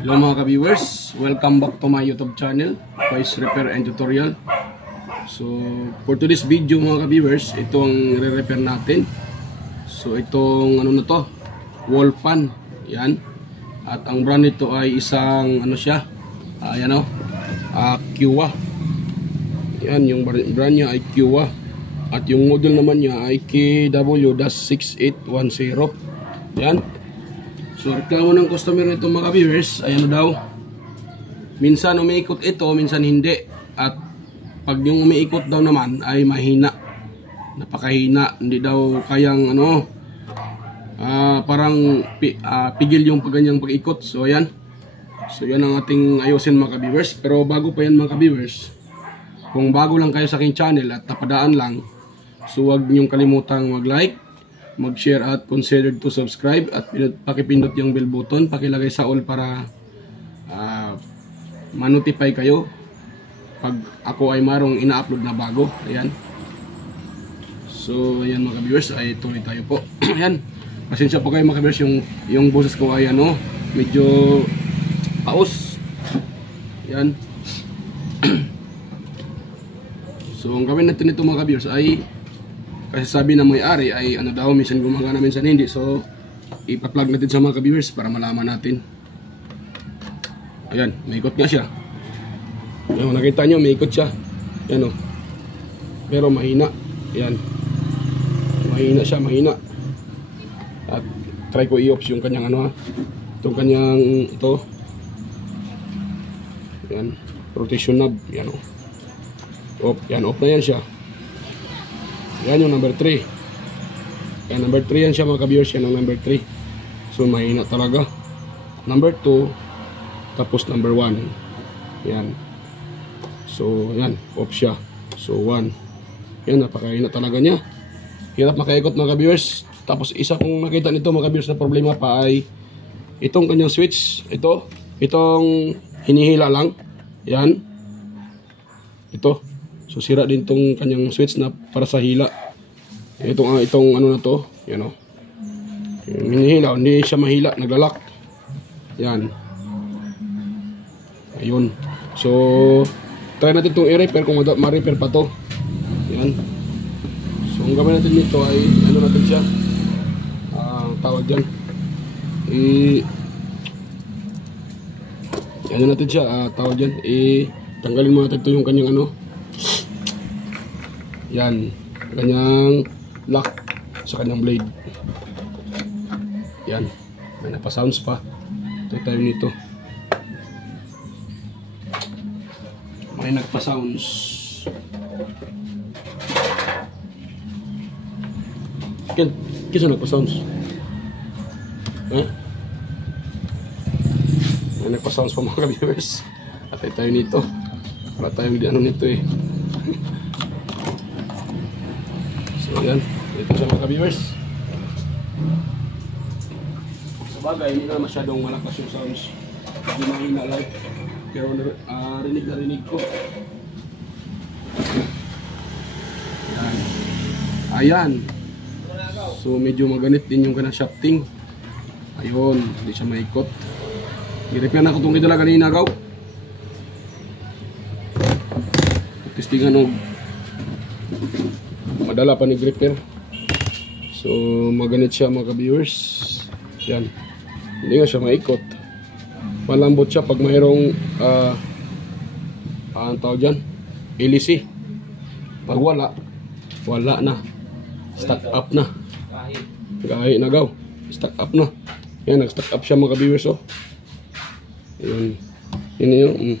Hello mga ka-viewers, welcome back to my YouTube channel, Voice Repair and Tutorial. So for today's video mga ka-viewers, ito ang re-repair natin. So itong ano na to, wall fan, yan. At ang brand nito ay isang ano siya, ayan o, Kiwa. Yan, yung brand niya ay Kiwa. At yung model naman niya ay KW-6810. Yan. So reklamo ng customer nito mga ka-viewers ay ano daw, minsan umiikot ito, minsan hindi. At pag yung umiikot daw naman ay mahina, napakahina, hindi daw kayang ano, parang pigil yung ganyang pag-ikot. So ayan, so yan ang ating ayusin mga ka-viewers. Pero bago pa yan mga ka-viewers, kung bago lang kayo sa aking channel at napadaan lang, so huwag niyong kalimutang mag-like, mag-share at consider to subscribe at pakipindot yung bell button, pakilagay sa all para ma-notify kayo pag ako ay marong ina-upload na bago. Ayan. So ayan mga ka-viewers, ay tuloy tayo po. Ayan. Pasensya po kayo mga ka-viewers, yung boses ko ay ano, medyo paus. Ayan. So ang gawin natin ito mga ka-viewers ay, kasi sabi na may-ari ay ano daw, minsan gumagana, minsan hindi. So ipa-plug natin sa mga ka-viewers para malaman natin. Ayan, may ikot nga siya. Ayan, nakita nyo, may ikot siya. Ayan o. Pero mahina. Ayan. Mahina siya, mahina. At try ko i-off yung kanyang ano ha. Itong kanyang ito. Ayan, rotation knob. Ayan o. Off. Ayan, off na yan siya. Yan yung number 3. Yan, number 3 yan siya mga ka-viewers. Yan ang number 3. So mahina talaga. Number 2. Tapos number 1. Yan. So yan, off siya. So 1. Yan, napakahina talaga niya. Hirap makaikot mga ka-viewers. Tapos isa kong nakita nito mga ka-viewers na problema pa ay itong kanyang switch. Itong hinihila lang. Yan. Ito. So sira din tong kanyang switch na para sa hila. Itong ano na to, yan o. Hinihila, hindi siya mahila, naglalak. Yan. Ayun. So try natin itong i-repair kung ma-repair pa to. Yan. So ang gawin natin dito ay ano natin siya, tawag dyan, ano natin siya, tawag dyan, tanggalin mo natin ito yung kanyang ano, yan, kanyang lock sa kanyang blade. Yan, may napa-sounds pa. Ito tayo nito, may nagpa-sounds. Kisa nagpa-sounds? May nagpa-sounds pa mga ka-viewers. At tayo nito, wala tayong di ano nito eh. So yan, ito siya mga ka-viewers. Sabagay, hindi na masyadong malakas yung sounds, hindi mahina lang, pero rinig na rinig ko. Yan. Ayan. So medyo maganit din yung kanang shafting. Ayun, hindi siya maikot. I-repair na ko itong idala kanina gaw. Testingan o madala pa nag-repair. So maganit siya mga ka-viewers. Yan, hindi nga siya maikot. Malambot siya pag mayroong ang tawag dyan, LC. Pag wala na, stuck up na, gahi na gaw, stuck up na. Yan, nag-stuck up siya mga ka-viewers oh. Yan, yun yun.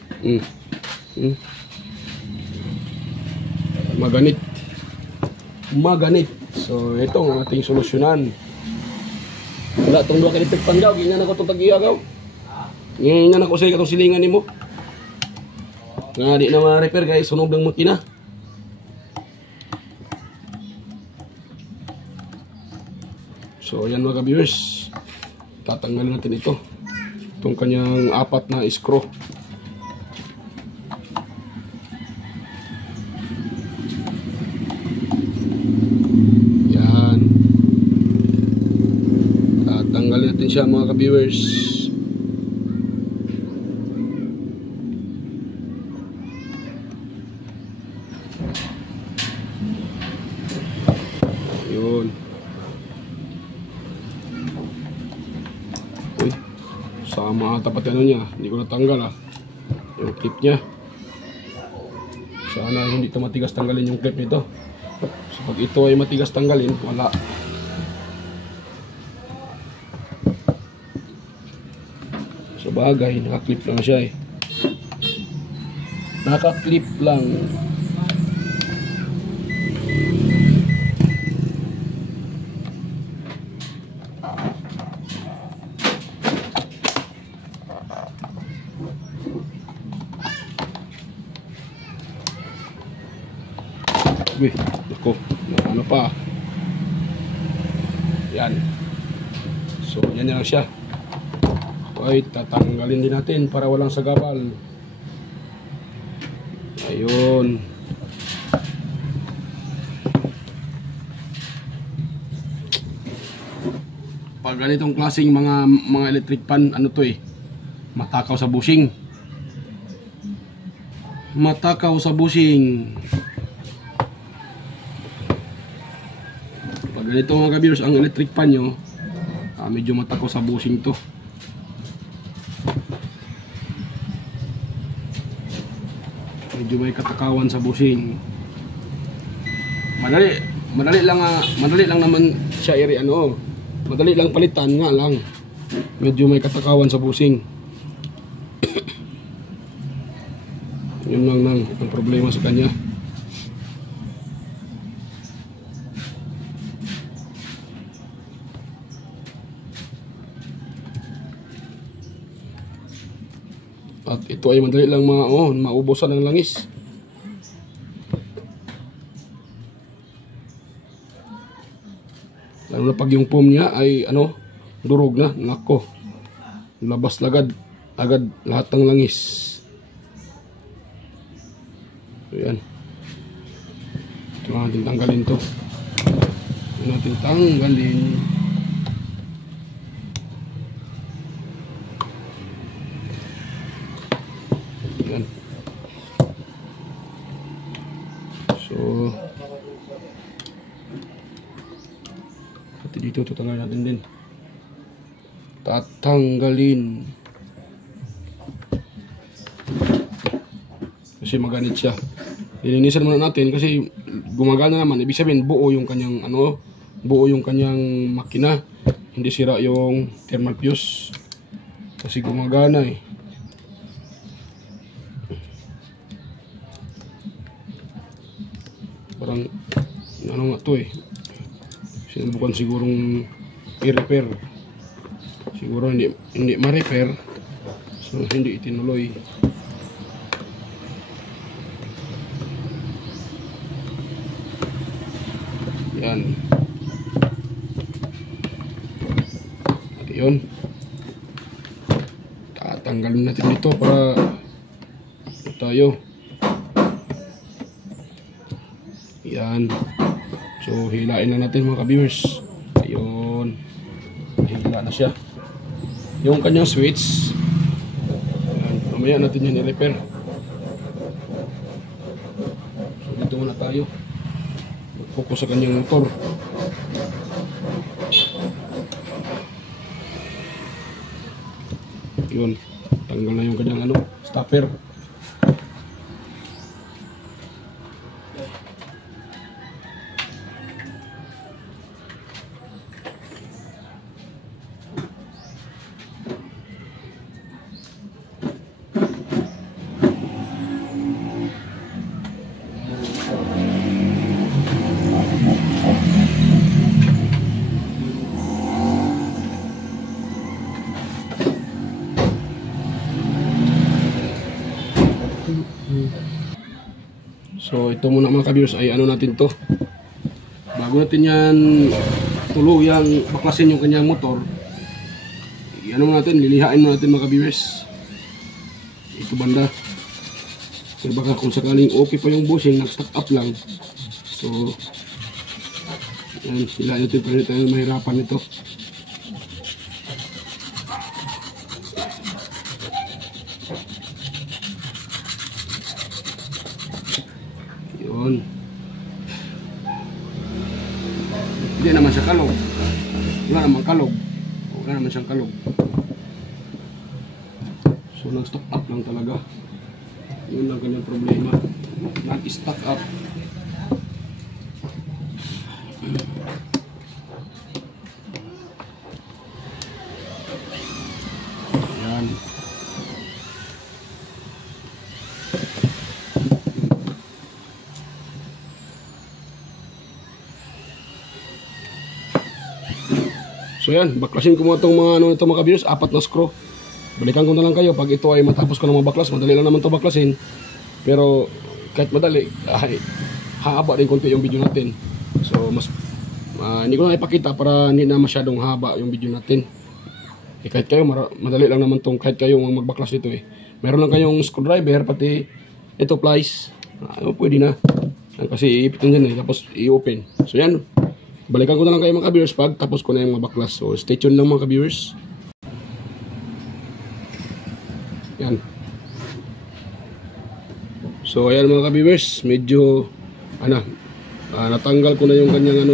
Maganit. So ito ang ating solusyonan. Wala itong dua ka-electric pan gaw, ganyan ako itong tag-iya gaw. Ganyan ako sa itong silingan ni mo. Nga di na ma-repair guys, sunog ng makina. So ayan mga ka-viewers, tatanggalin natin ito, itong kanyang 4 na screw. natin siya mga ka-viewers. Yun. Uy, sama ata pati ano niya, hindi ko natanggal yung clip niya. Sana hindi ito matigas tanggalin yung clip nito. So pag ito ay matigas tanggalin, wala. So bagay, naka-clip lang siya eh. Naka-clip lang. Wih, ako, ano pa. Yan. So, yan lang siya. Okay, tatanggalin din natin para walang sagabal. Ayun. Pag ganitong klaseng mga electric pan, ano to eh, matakaw sa bushing. Matakaw sa bushing. Pag ganito mga ka-viewers ang electric pan nyo, medyo matakaw sa bushing to. Medyo may katakawan sa bushing. Madali lang naman siya madali lang palitan nga lang. Medyo may katakawan sa bushing. Yun lang ang problema sa kanya. At ito ay madali lang maubusan ng langis. Lalo na pag yung foam niya ay durog na, nako. Labas agad lahat ng langis. So yan. Ito natin tanggalin to. Ito natin tanggalin. Yan. So pati dito tatanggalin natin din. Tatanggalin. Kasi maganit siya. Lilinisan muna natin kasi gumagana naman. Ibig sabihin buo yung kanyang makina. Hindi sira yung thermal fuse. Kasi gumagana eh. Parang nga to eh. Sinubukan sigurong i-repair. Siguro hindi ma-repair. So hindi itinuloy. Yan. At yun. Tatanggalin natin ito para tayo. Yan. So hilain lang natin mga ka-viewers. Ayun. Hila na siya. Yung kanyang switch. Yan. Mamaya natin yan i-repair. So dito muna tayo. Focus sa kanyang motor. Yun. Tanggal na yung kanyang stopper. So ito muna mga ka-viewers ay natin to. Bago natin yan tuluyang baklasin yung kanyang motor, natin, lilihain mo natin mga ka-viewers. Ito banda. Pero baka kung sakaling okay pa yung bushing, nag-stack up lang. So yan, hilahin natin para tayo mahirapan ito. Yun. Hindi naman siya kalog. Wala naman kalog. Wala naman siyang kalog. So, nag-stock up lang talaga. Yun lang kanyang problema. Nag-stock up. Ayan. So yan, baklasin ko mo itong mga ano, itong mga kabiyos, 4 na screw. Balikan ko na lang kayo pag ito ay matapos ko ng mga baklas. Madali lang naman ito baklasin. Pero kahit madali, ay haba din konti yung video natin. So mas hindi ko na ipakita para hindi na masyadong haba yung video natin. Kahit kayo, madali lang naman itong kahit kayo magbaklas dito eh. Meron lang kayong screwdriver, pati ito plies. Pwede na. Kasi iipitin dyan eh, tapos i-open. So yan. Balikan ko na lang kayo mga ka-viewers pag tapos ko na yung mga baklas. So stay tuned lang mga ka-viewers. Yan. So ayan mga ka-viewers, medyo natanggal ko na yung kanyang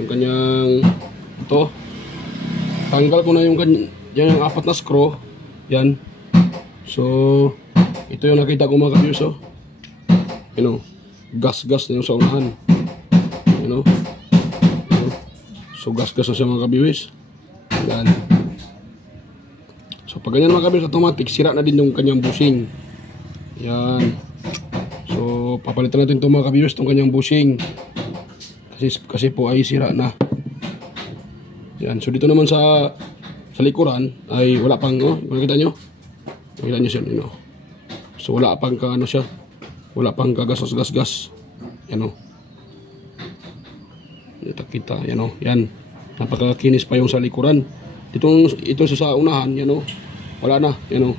yung kanyang ito. Tanggal ko na yung kanyang yung 4 na screw. Yan. So ito yung nakita ko mga ka-viewers, oh. You know, gas-gas na yung sa unahan. You know. So gas-gas na siya mga ka-viewers. Yan. So pag ganyan mga ka-viewers, automatic sira na din yung kanyang bushing. Yan. So papalitan natin itong mga ka-viewers, itong kanyang bushing. Kasi po ay sira na. Yan. So dito naman sa likuran ay wala pang, nakita nyo? Nakita nyo siya, you know. So wala pang siya. Wala pang kagas-gas-gas. Yan, kita, yan o, yan. Napakakinis pa yung sa likuran. Ito sa unahan, yan o. Wala na, yan o.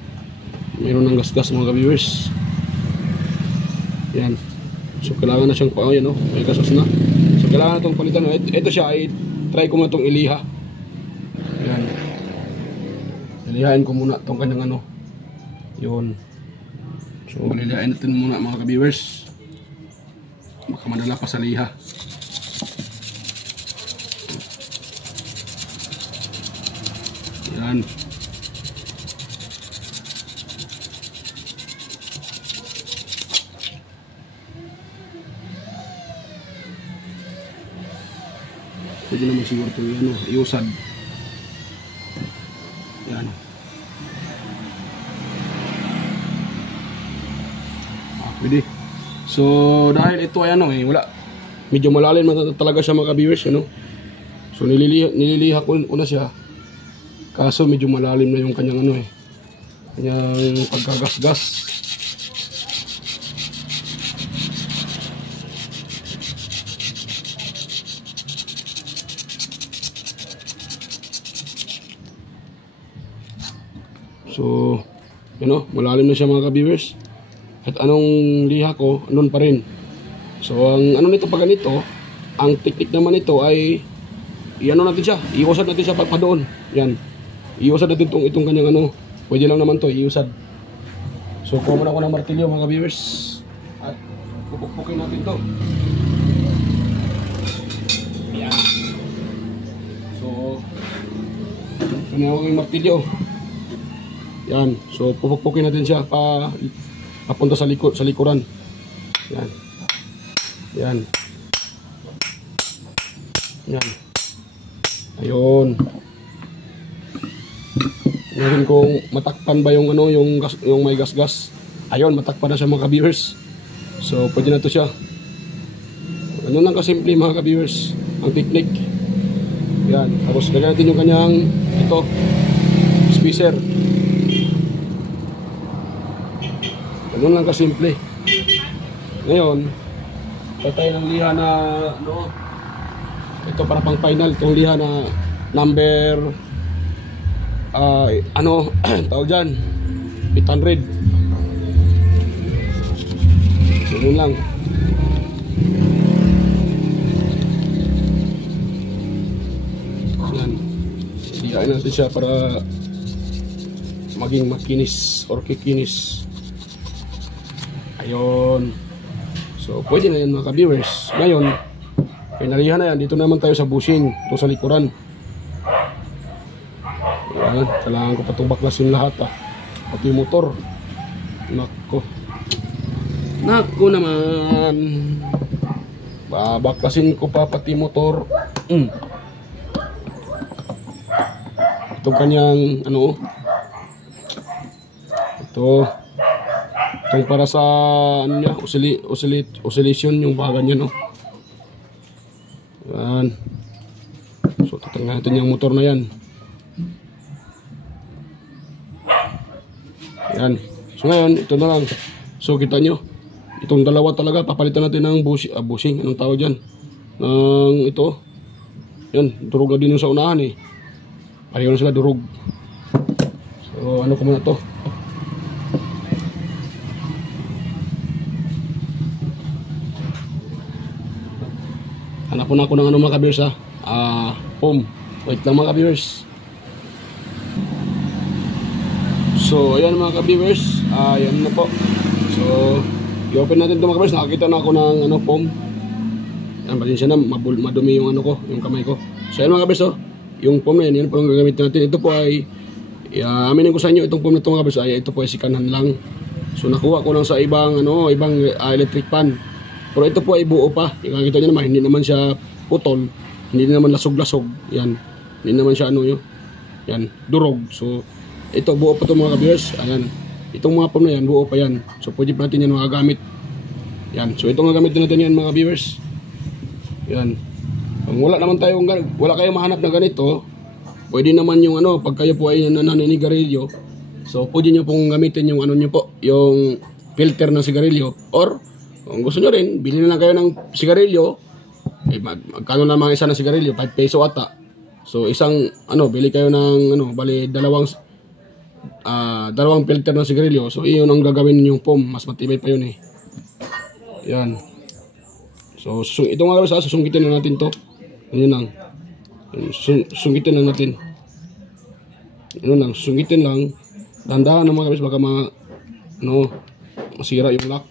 Mayroon ng gas-gas mga ka-viewers. Yan. So kailangan na siyang, yan o, may gas-gas na. So kailangan na itong palitan. Ito siya, ay try ko na itong iliha. Yan. Ilihain ko muna itong kanyang yun. So lilihain natin muna mga ka-viewers. Baka madala pa sa liha. Yan. Pwede naman siguro ito iusad. Yan. Pwede. So dahil ito ay wala. Medyo malalim talaga siya mga ka-viewers, So nililiha ko na siya. Kaso medyo malalim na yung kanyang kanyang pagkagasgas. So, malalim na siya mga ka-viewers. At anong liha ko, andun pa rin. So, ang nito pag ganito, ang technique naman nito ay natin siya, iusad natin siya pa doon. Yan. Iusad natin itong kanyang pwede lang naman to iusad. So kuha muna ako ng martilyo mga ka-viewers at pupukpukin natin to. Yan. So kuha yung martilyo. Yan. So pupukpukin natin siya papunta sa likuran. Yan. Yan. Yan. Ayun. Ngayon kung matakpan ba yung yung may gas-gas. Ayun, matakpan na siya mga ka-viewers. So pwede na to siya. Ganun lang kasimple mga ka-viewers ang technique. Yan. Tapos lagyan natin yung kanyang spacer. Ganun lang kasimple. Ngayon, patay ng liha na ito para pang final, itong liha na number tawag dyan 800. So yun lang. Yan. Lihain natin siya para maging makinis or kikinis. Ayun. So, pwede na yan mga ka-viewers. Ngayon, pinalihan na yan. Dito naman tayo sa bushing. Ito sa likuran. Yan. Kailangan ko pa itong baklasin lahat pati yung motor. Nako. Nako naman. Babaklasin ko pa pati motor. Ito kanyang ano. Itong para sa ano niya, oscillation yung baga niya, no. Yan. So tatanggalin natin yung motor na yan. Yan. So ngayon, ito na lang. So kita nyo, itong dalawa talaga papalitan natin ng bushing, anong tawag dyan, ng ito. Yan, durog na din yung sa unahan eh. Pareho na sila durog. So ano ko muna to. Hanap na ako ng ano mga ka-viewers foam. Wait lang mga ka-viewers. So ayan mga ka-viewers, ayan na po. So i-open natin ito mga ka-viewers. Nakakita na ako ng ano, foam. Ayan, pasensya na, madumi yung ano ko, yung kamay ko. So ayan mga ka-viewers, yung foam na yan po ang gagamit natin. Ito po ay aminin ko sa inyo, itong foam na ito mga ka-viewers, ito po ay sikanan lang. So nakuha ko lang sa ibang ano, ibang electric pan. Pero ito po ay buo pa. Nakikita nyo naman, hindi naman siya putol, hindi naman lasog-lasog. Yan, hindi naman siya ano yun. Yan, durog. So ito buo pa ito mga ka-viewers. Ayan, itong mga foam na yan, buo pa yan. So pwede pa natin yan magagamit. Yan, so itong gagamit natin yan mga viewers. Yan, kung wala naman tayong, wala kayong mahanap na ganito, pwede naman yung ano, pag kayo po ay naninigarilyo, so pwede nyo pong gamitin yung ano nyo po, yung filter ng sigarilyo. Or kung gusto nyo rin, bili na lang kayo ng sigarilyo. Magkano na mga isa ng sigarilyo? 5 peso ata. So isang ano, bili kayo ng ano, bali dalawang filter ng sigarilyo. So iyon ang gagawin yung foam. Mas matibay pa yun eh. Yan. So ito nga guys, susungkitin na natin to. Yun lang. Sungkitin lang natin. Yun lang, sungkitin lang. Dahan-dahan ng mga guys, baka masira yung lock.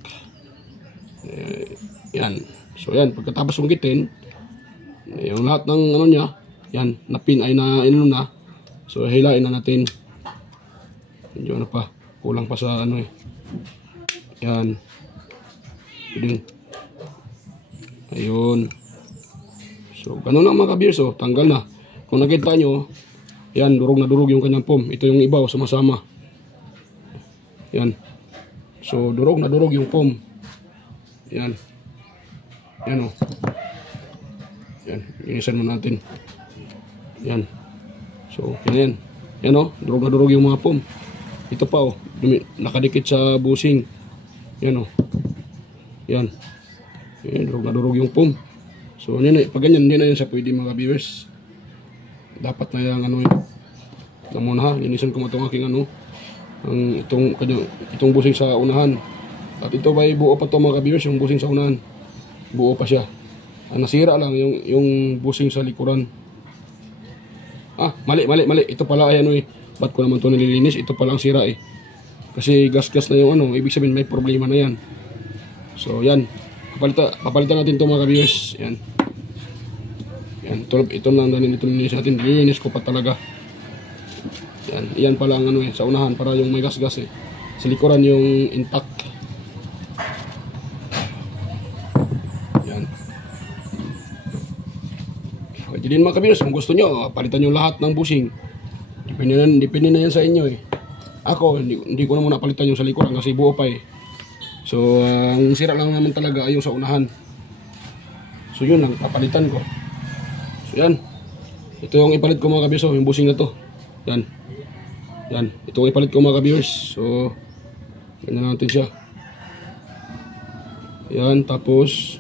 Yan. So yan, pagkatapos sungkitin, yung lahat ng ano niya, yan, napin ay na ano na. So hilain na natin. Medyo ano pa, kulang pa sa ano eh. Yan. Yun. Ayun. So ganun lang mga ka-viewers, tanggal na. Kung nakita nyo, yan, durog na durog yung kanyang foam. Ito yung iba, sama-sama. Yan. So durog na durog yung foam. Yan. Yan o. Yan. Inisan mo natin. Yan. So, yan. Yan o. Durog na durog yung mga foam. Ito pa o. Nakadikit sa bushing. Yan o. Yan. Yan. Durog na durog yung foam. So, yan eh. Pag ganyan, hindi na yan siya pwede mga viewers. Dapat na yung ano yun. Ito muna ha. Linisan ko itong aking ano. Itong bushing sa unahan. At ito ba buo pa ito mga ka-viewers, yung bushing sa unahan. Buo pa siya. Nasira lang yung bushing sa likuran. Mali. Ito pala ay ano eh. Ba't ko naman ito nililinis? Ito pala ang sira eh. Kasi gas-gas na yung ano. Ibig sabihin may problema na yan. So yan. Papalitan natin ito mga ka-viewers. Yan. Yan. Ito lang ito nilinis natin. Nililinis ko pa talaga. Yan. Yan pala ang ano eh. Sa unahan para yung may gas-gas eh. Sa likuran yung intact. Pwede din mga ka-viewers, kung gusto nyo, palitan nyo lahat ng bushing. Depende na yan sa inyo eh. Ako, hindi ko na muna palitan yung sa likuran kasi buo pa eh. So, ang sira lang naman talaga ay yung sa unahan. So, yun lang, papalitan ko. So, yan. Ito yung ipalit ko mga ka-viewers, yung bushing na to. Yan. Yan. Ito yung ipalit ko mga ka-viewers. So, ganyan natin siya. Yan, tapos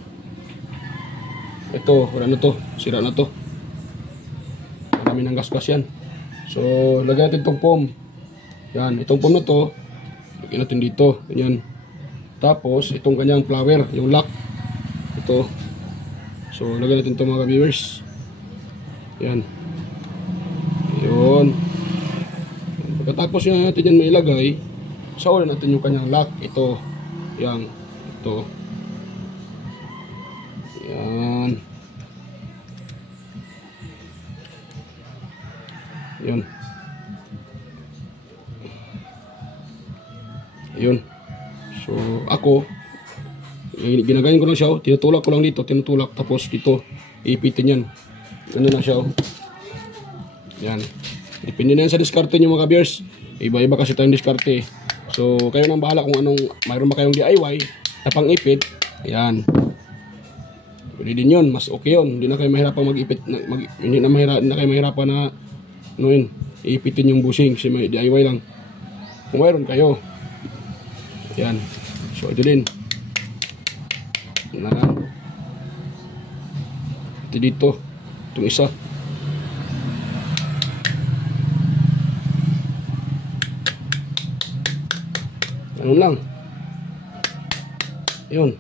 ito, wala na to. Sira na to. Marami ng gas-gas yan. So, lagyan natin itong foam. Yan, itong foam na to, lagyan natin dito. Ganyan. Tapos, itong kanyang flower, yung lock. Ito. So, lagyan natin ito mga viewers. Yan. Yun. Pagkatapos natin yan mailagay, sa ulan natin yung kanyang lock. Ito. Yan. Ito. Yun. Yun. So, ako, ginagayin ko lang siya, tinutulak ko lang dito, tinutulak, tapos dito, iipitin yan. Ganun na siya. Yan. Depende na yan sa diskarte nyo mga ka-bears. Iba-iba kasi tayong diskarte. So, kayo nang bahala kung anong, mayroon ba kayong DIY, na pang-ipit, yan. Pwede din yun, mas okay yun. Hindi na kayo mahirapan mag-ipit, hindi na kayo mahirapan na, ano yun, iipitin yung bushing, kasi may DIY lang. Kung mayroon kayo, yan. So, ito din. Na, ito dito, itong isa. Ano lang. Yun.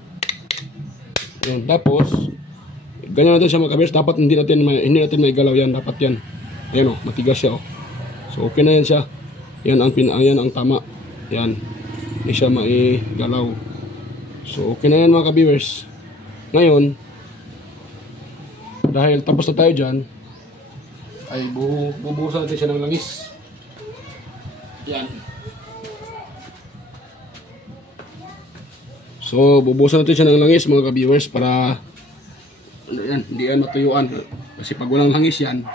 Yun. Tapos, ganyan natin siya mga ka-bears. Dapat hindi natin maigalaw yan. Dapat yan. Ayan o, matigas siya o. So, okay na yan siya. Yan ang tama. Yan. Hindi siya maigalaw. So, okay na yan mga ka-viewers. Ngayon, dahil tapos na tayo dyan, ay bubuhusan natin siya ng langis. Yan. So, bubuhusan natin siya ng langis mga ka-viewers para hindi yan matuyuan. Kasi pag walang langis yan,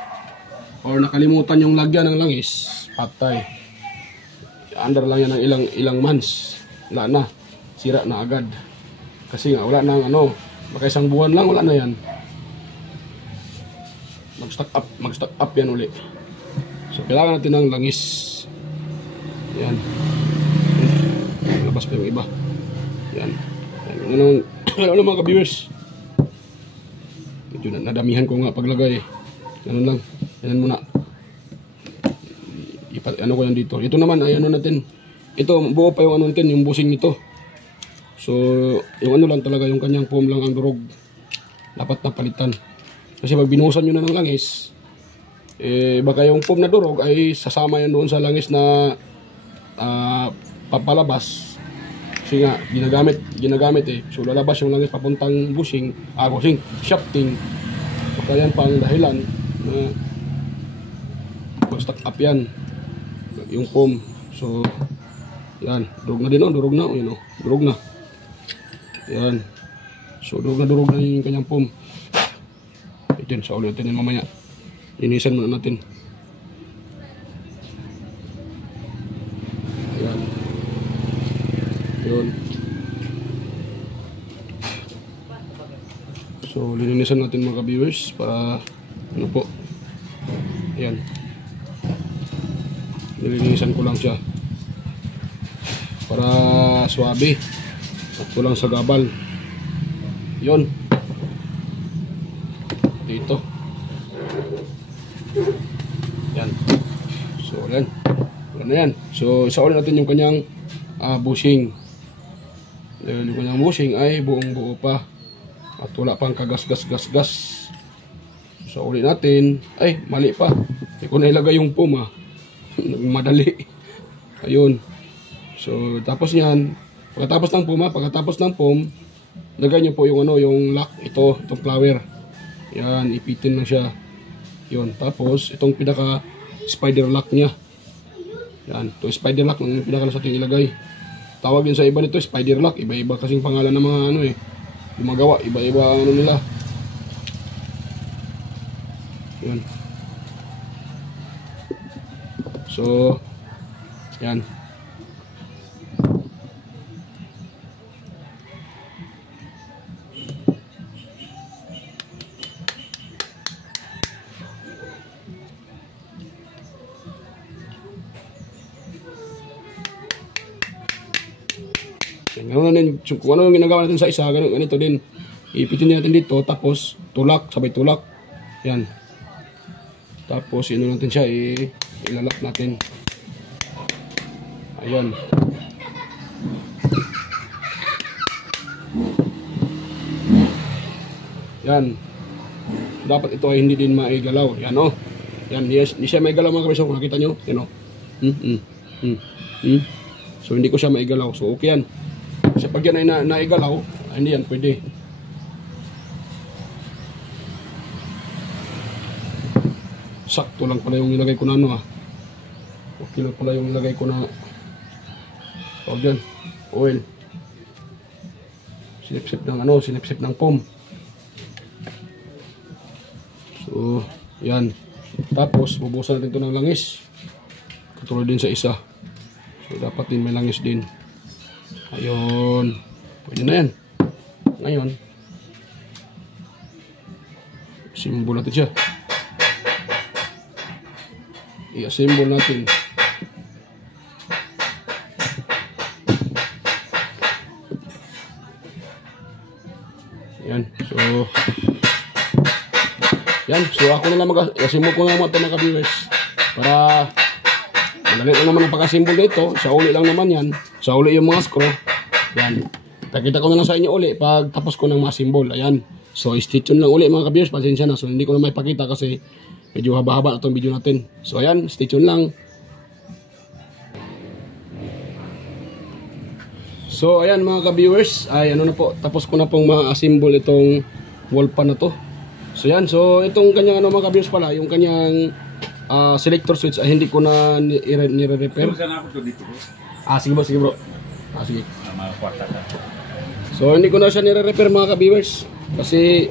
or nakalimutan yung lagyan ng langis, patay. Under lang yan ng ilang months. Wala na. Sira na agad. Kasi nga, wala na baka isang buwan lang, wala na yan. Mag-stock up yan uli. So, kailangan natin ng langis. Yan. Labas pa yung iba. Yan. Ano mga ka-viewers? Medyo nadamihan ko nga paglagay. Ganun lang. Yan muna. Ano ko yan dito. Ito naman ay ano natin. Ito buo pa yung ano natin, yung busing nito. So, yung ano lang talaga, yung kanyang foam lang ang durog. Dapat na palitan. Kasi pag binuhusan nyo na ng langis, baka yung foam na durog ay sasama yan doon sa langis na papalabas. Kasi nga, ginagamit eh. So, lalabas yung langis papuntang bushing, shafting. Baka yan pang dahilan na mag-stock up yan. Yung foam. So, yan. Durog na din durog na. Durog na. Yan. So, durog na yung kanyang foam. Ito, sa ulit natin yan mamaya. Linisan muna natin. Yan. Yun. So, linisan natin mga ka-viewers para ano po. Yan. Nilinisan ko lang siya para swabe at kulang sa gabal. Yun. Dito. Yan. So, yan. Wala na yan. So, isaulit natin yung kanyang bushing. Dahil yung kanyang bushing ay buong buo pa. At wala pang kagas-gas-gas-gas. So, ulit natin. Ay, mali pa. Hindi ko na ilagay yung foam madali. Ayun. So, tapos yan. Pagkatapos ng foam, lagay nyo po yung yung lock. Itong flower. Yan, ipitin lang siya. Yun. Tapos, itong pinaka spider lock niya. Yan. Ito spider lock ng pinaka sa ating ilagay. Tawag yun sa iba nito, spider lock. Iba-iba kasing pangalan ng mga gumagawa. Iba-iba nila. Yun. So, yan. Kung ano yung ginagawa natin sa isa, ganito din. Ipitin natin dito, tapos tulak, sabay tulak. Yan. Tapos, natin siya, ilalak natin. Ayan. Yan. Dapat ito ay hindi din maigalaw. Yan Yan, hindi siya maigalaw mga kabisok. Kung nakita nyo, yan So, hindi ko siya maigalaw. So, okay yan. Kasi pag yan ay naigalaw, hindi yan pwede. sakto lang pala yung nilagay ko na ano okay lang pala yung nilagay ko na dyan, oil. Sinipsip ng foam. So yan, tapos bubusan natin ito ng langis katulad din sa isa, so dapat din may langis din. Ayun, pwede na yan. Ngayon simbol natin siya, i-assemble natin. Yan, so ako na lang mag-assemble ko naman ito mga ka-viewers para madali lang naman ang pag-assemble dito. Sa uli lang naman yan, sa uli yung mga screw. Yan, pakita ko na lang sa inyo uli pag tapos ko ng ma-assemble. Ayan, so stay tuned lang uli mga ka-viewers, pasensya na, so hindi ko na may pakita kasi medyo haba-haba na itong video natin. So ayan, stay tuned lang. So ayan mga ka-viewers, ay ano na po, tapos ko na pong ma-assemble itong wall pan na to. So yan, so itong kanyang ano mga ka-viewers pala, yung kanyang selector switch ay hindi ko na nire-repair. Sige bro. Sige. So hindi ko na siya nire-repair mga ka-viewers kasi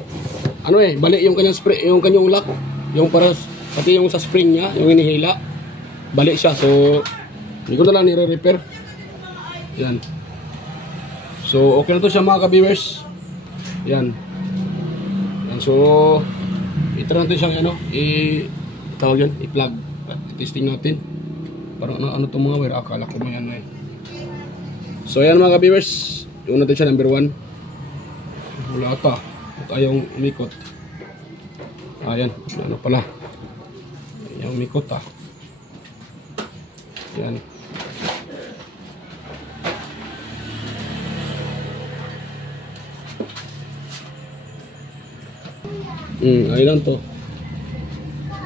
ano bali yung kanyang spring, yung kanyang lock, yung para pati yung sa spring niya, yung inihila, bali siya. So hindi ko na lang nire-repair. Yan. So okay na to siya mga ka-viewers. Yan. So i-try natin siyang tawag yan, i-plug. I-testing natin. Parang ano itong mga wire, akala ko may ano So ayan mga ka-viewers, yung natin siya number 1. Wala ata, at ayaw umikot. Ayan, ano pala, ayaw umikot Ayan. Ayun lang to.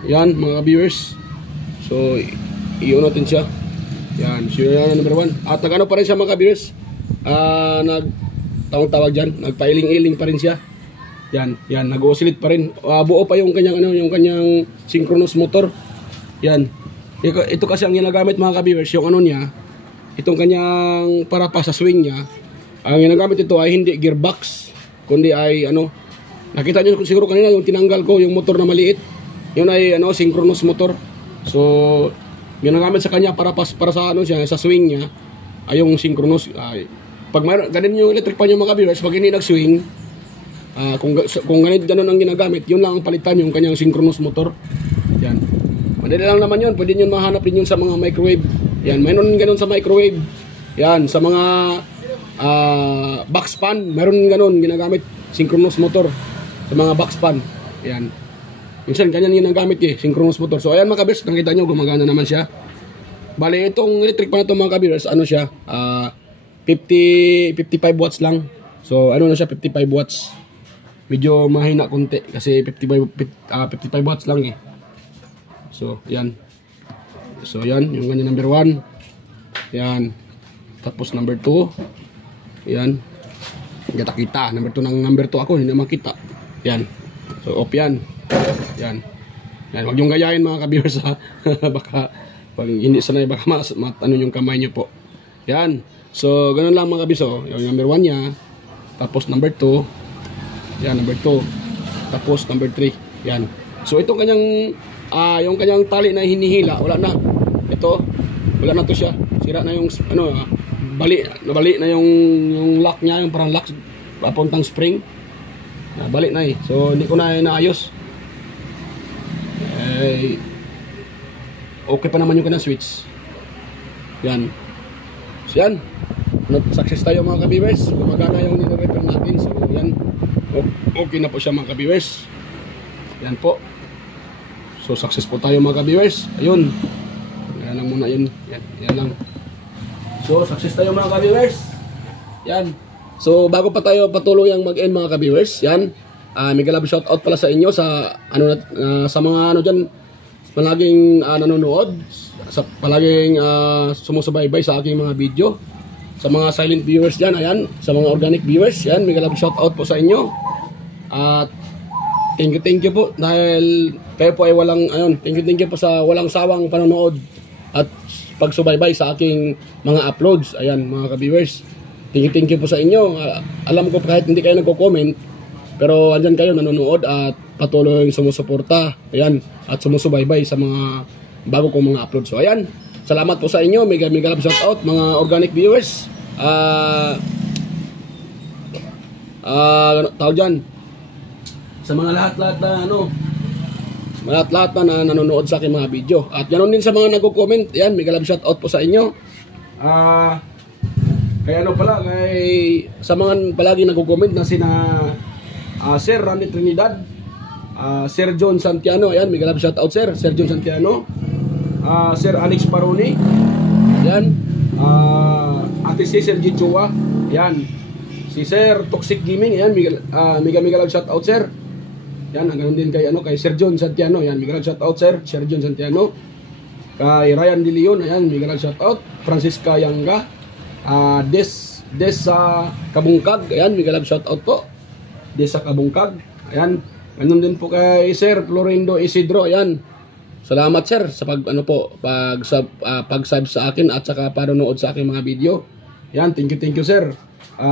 Yan mga viewers. So i-on natin siya. Yan, so yan number 1. At nag-ano pa rin siya mga viewers. Tawag dyan, nagpailing-iling pa rin siya. Yan, nag-oscillate pa rin. Buo pa yung kanyang yung kanyang synchronous motor. Yan. Ito kasi ang ginagamit mga viewers, yung ano niya, itong kanyang para pa sa swing niya. Ang ginagamit ito ay hindi gearbox, kundi ay nakita nyo siguro kanina yung tinanggal ko, yung motor na maliit. Yun ay synchronous motor. So, ginagamit sa kanya para sa siya, sa swing niya ay yung synchronous. Pag ganun yung electric pan yung mga viewers, pag hindi nag-swing, kung ganun ang ginagamit, yun lang ang palitan yung kanyang synchronous motor. Yan. Madali lang naman yun. Pwede nyo mahanap din yun sa mga microwave. Yan, mayroon ganun sa microwave. Yan, sa mga box pan, mayroon ganun ginagamit synchronous motor. Sa mga box pan. Ayan. Minsan ganyan yung nagamit synchronous motor. So ayan mga kabers, nakita nyo gumagana naman siya. Bale itong electric pan na ito mga kabers, siya 55 watts lang. So na siya, 55 watts. Medyo mahina konti kasi 55 watts lang So yan. So yan, yung kanya number 1. Yan. Tapos number 2. Yan. Kita number 2 ng number 2 ako, hindi na makita. Yan. So off yan. Yan. Huwag yung gayahin mga ka-viewers baka pag hindi sanay baka yung kamay nyo po. Yan. So ganun lang mga ka-viewers. Yung number 1 niya. Tapos number 2. Yan, number 2. Tapos number 3. Yan. So itong kanyang yung kanyang tali na hinihila, wala na. Ito, wala na to siya. Sira na yung nabali na yung lock niya, yung parang lock papuntang spring. Balik na So hindi ko na naayos. Okay pa naman yung kanyang switch. Yan. So yan. Success tayo mga ka-viewers. Gumagana yung nire-repair natin. So yan. Okay na po siya mga ka-viewers. Yan po. So success po tayo mga ka-viewers. Ayun. Yan lang muna yun. Yan lang. So success tayo mga ka-viewers. Yan. So bago pa tayo patuloy ang mag-end mga ka-viewers, yan. Mega love shout out pala sa inyo sa sa mga diyan palaging nanonood, sa palaging sumusubaybay sa aking mga video. Sa mga silent viewers diyan, ayan, sa mga organic viewers, yan, mega love shout out po sa inyo. At thank you po dahil kayo po ay walang thank you po sa walang sawang panonood at pagsubaybay sa aking mga uploads. Ayan mga ka-viewers, thank you po sa inyo. Alam ko kahit hindi kayo nagko-comment, pero andyan kayo nanonood at patuloy sumusuporta, ayan, at sumusubaybay sa mga bago kong mga upload. So ayan, salamat po sa inyo. Mega love shout out mga organic viewers. Tawag dyan sa mga lahat-lahat na nanonood sa aking mga video. At ganoon din sa mga nagko-comment. Ayan, mega love shout out po sa inyo. Kaya sa mga palagi nagko-comment na sina Sir Randy Trinidad, Sir John Santiano, ayan, mega love shout out Sir John Santiano, Sir Alex Paroni, ayan, Ate Cecil Gichua, ayan, si Sir Toxic Gaming, ayan, mega love shout out Sir. Yan, ang ganun din kay Sir John Santiano, yan, mega love shout out Sir John Santiano. Kay Ryan De Leon, ayan, mega love shout out. Francisca Yanga, Des Kabungkag, ayan, mega love shout out po. Des Kabungkag, ayan. Ganun din po kay Sir Florindo Isidro, ayan. Salamat Sir sa pag-sub sa akin at saka panonood sa aking mga video. Ayan, thank you Sir.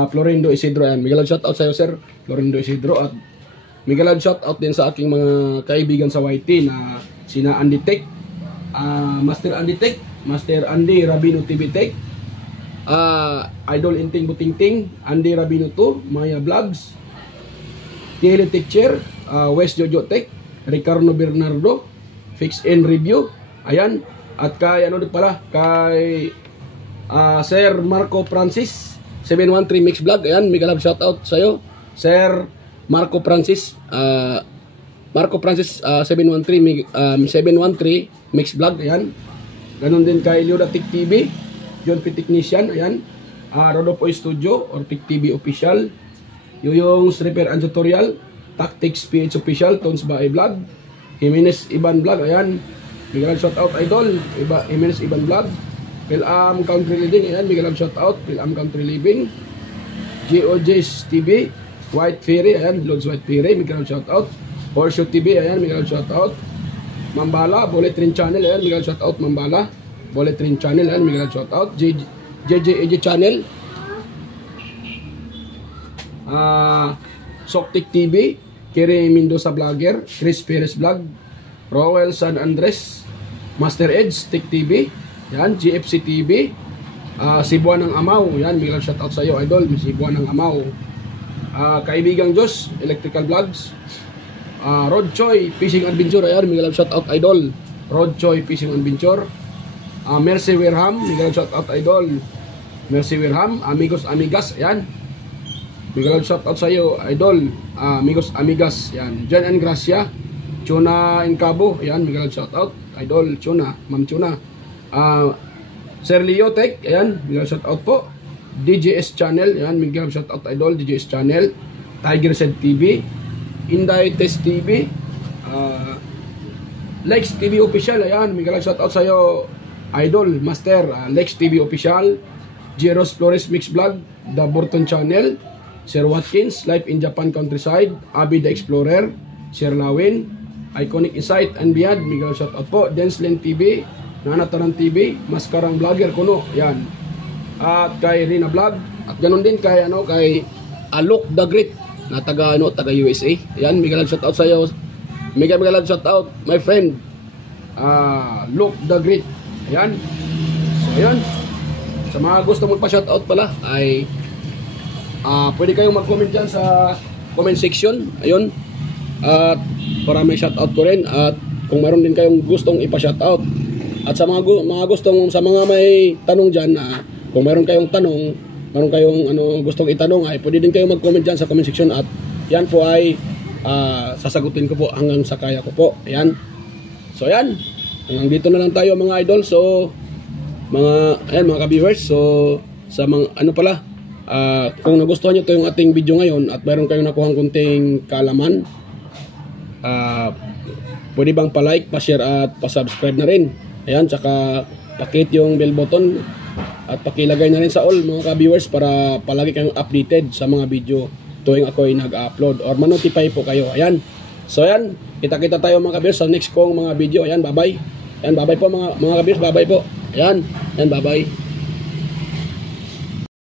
Florindo Isidro, ayan, mega love shout out sa iyo Sir Florindo Isidro, at mega love shout out din sa aking mga kaibigan sa YT na sina Andy Tech, Master Andy Tech, Master Andy Rabino TV Tech, Idol Inting Butingting, Andy Rabino 2, Maya Vlogs, Tele Teacher, West Jojo Tech, Ricardo Bernardo, Fix and Review, ayan, at kay kay Sir Marco Francis 713 Mix Vlog, ayan, mega love shout out sa iyo Sir Marco Francis 713 Mix Vlog, ayan. Ganon din kay Lioda Tech TV, John P. Technician, ayan. Rodolfo Studio or Tech TV Official, Yoyong's Repair and Tutorial, Tactics PH Official, Tons Bae Vlog, Jimenez Iban Vlog, ayan. Mega love shout out Idol, Jimenez Iban Vlog, Pilam Country Living, ayan, mega love shout out Pilam Country Living, GOJ's TV, White Fairy, ayan, Lods White Fairy, mega love shout out. Horseshoe TV, ayan, mega love shout out. Mambala, Bullet Train Channel, ayan, mega love shout out Mambala. Bullet Train Channel, ayan, mega love shout out. JJAJ Channel. Soktik TV, Kiri Mendoza Vlogger, Chris Perez Vlog, Rowell San Andres, Master Edge Tech TV, ayan, GFC TV, Sibuan ng Amaw, ayan, mega love shout out sa iyo Idol, Sibuan ng Amaw. Kaibigang Diyos Electrical Vlogs, Rod Choi Fishing Adventure, ayan, mega love shout out Idol, Rod Choi Fishing Adventure. Mercy Wirham, mega love shout out Idol, Mercy Wirham. Amigos Amigas, ayan, mega love shout out sa iyo Idol, Amigos Amigas, ayan. Jan and Gracia, Chuna and Cabo, ayan, mega love shout out Idol, Chuna, Ma'am Chuna. Sir Leo Tech, ayan, mega love shout out po. DJS Channel, ayan, mega love shout out Idol, DJS Channel. Tiger Set TV, Inday Test TV, Lex TV Official, ayan, mega love shout out sa iyo Idol, Master, Lex TV Official. Jeros Flores Mix Vlog, The Burton Channel, Sir Watkins, Life in Japan Countryside, Abby the Explorer, Sir Lawin, Iconic Insight and Beyond, mega love shout out po. Denslen TV, Nanataran TV, Maskarang Vlogger Kuno, ayan. At kay Rina Vlog, at ganoon din kay Alok the Great na taga USA. Ayan, mega love shout out sa iyo. Mega love shout out my friend Luke the Great. Ayan. So ayan. Sa mga gusto magpa-shout out pala ay pwede kayong mag-comment diyan sa comment section. Ayun. At para may shout out ko rin, at kung meron din kayong gustong ipa-shout out. At sa mga may tanong diyan, kung meron kayong tanong, meron kayong gustong itanong, ay pwede din kayong mag-comment dyan sa comment section, at yan po ay sasagutin ko po hanggang sa kaya ko po. Ayan. So ayan, hanggang dito na lang tayo mga idol. So mga ka-viewers, so sa mga kung nagustuhan nyo ito yung ating video ngayon at meron kayong nakuhang kunting kaalaman, pwede bang pa-like, pa-share at pa-subscribe na rin. Ayan, tsaka pakit yung bell button at pakilagay na rin sa all mga ka-viewers para palagi kayong updated sa mga video tuwing ako ay nag-upload or manotify po kayo. Ayan. So yan, kita-kita tayo mga kabirs sa next kong mga video. Ayan, bye-bye. Ayan, bye-bye po mga kabirs, bye-bye po. Ayan, bye-bye.